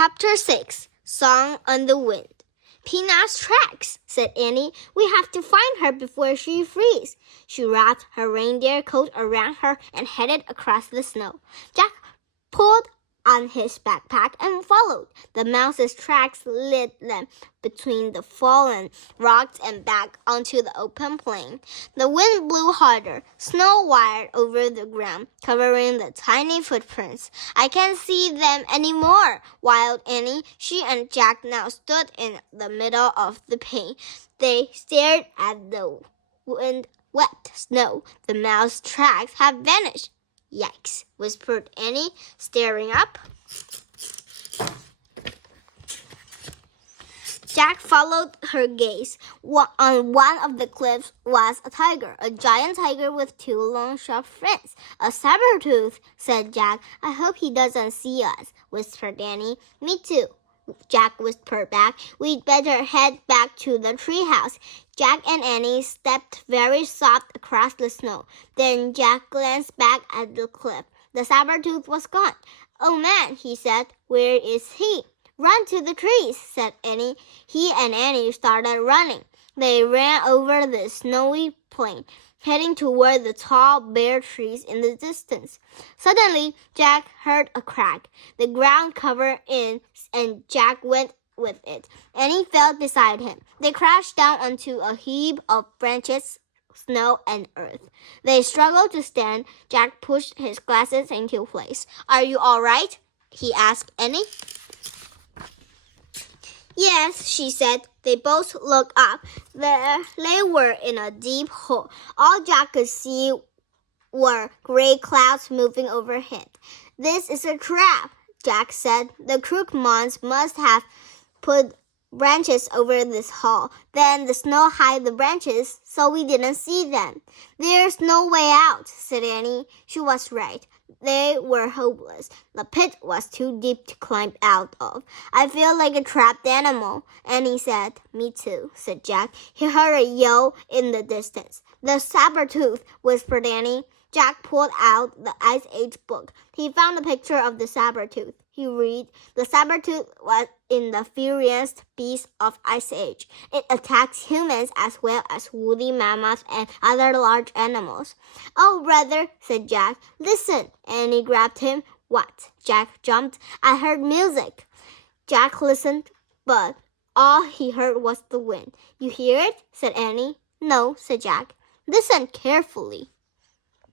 Chapter 6 Song on the Wind. Peanut's tracks, said Annie. We have to find her before she freezes. She wrapped her reindeer coat around her and headed across the snow. Jack pulled on his backpack and followed. The mouse's tracks led them between the fallen rocks and back onto the open plain. The wind blew harder. Snow wired over the ground, covering the tiny footprints. I can't see them anymore, wailed Annie. She and Jack now stood in the middle of the plain. They stared at the wind-wet snow. The mouse tracks have vanished. Yikes, whispered Annie, staring up. Jack followed her gaze. On one of the cliffs was a tiger, a giant tiger with two long, sharp fangs. A Sabertooth, said Jack. I hope he doesn't see us, whispered Annie. Me too, Jack whispered back. We'd better head back to the treehouse. Jack and Annie stepped very soft across the snow. Then Jack glanced back at the cliff. The Sabertooth was gone. Oh man, he said. Where is he? Run to the trees, said Annie. He and Annie started running. They ran over the snowy plain, heading toward the tall, bare trees in the distance. Suddenly, Jack heard a crack. The ground covered in, and Jack went with it. Annie fell beside him. They crashed down onto a heap of branches, snow, and earth. They struggled to stand. Jack pushed his glasses into place. Are you all right? He asked Annie. Yes, she said. They both looked up. There they were in a deep hole. All Jack could see were gray clouds moving overhead. This is a trap, Jack said. The crook mons must have put branches over this hole. Then the snow hid the branches, so we didn't see them. There's no way out, said Annie. She was right. They were hopeless. The pit was too deep to climb out of. I feel like a trapped animal, Annie said. Me too, said Jack. He heard a yell in the distance. The Sabertooth, whispered Annie. Jack pulled out the Ice Age book. He found a picture of the Sabertooth. He read, the Sabertooth was in the furious beast of Ice Age. It attacks humans as well as woolly mammoths and other large animals. Oh, brother, said Jack. Listen. Annie grabbed him. What? Jack jumped. I heard music. Jack listened, but all he heard was the wind. You hear it? Said Annie. No, said Jack. Listen carefully.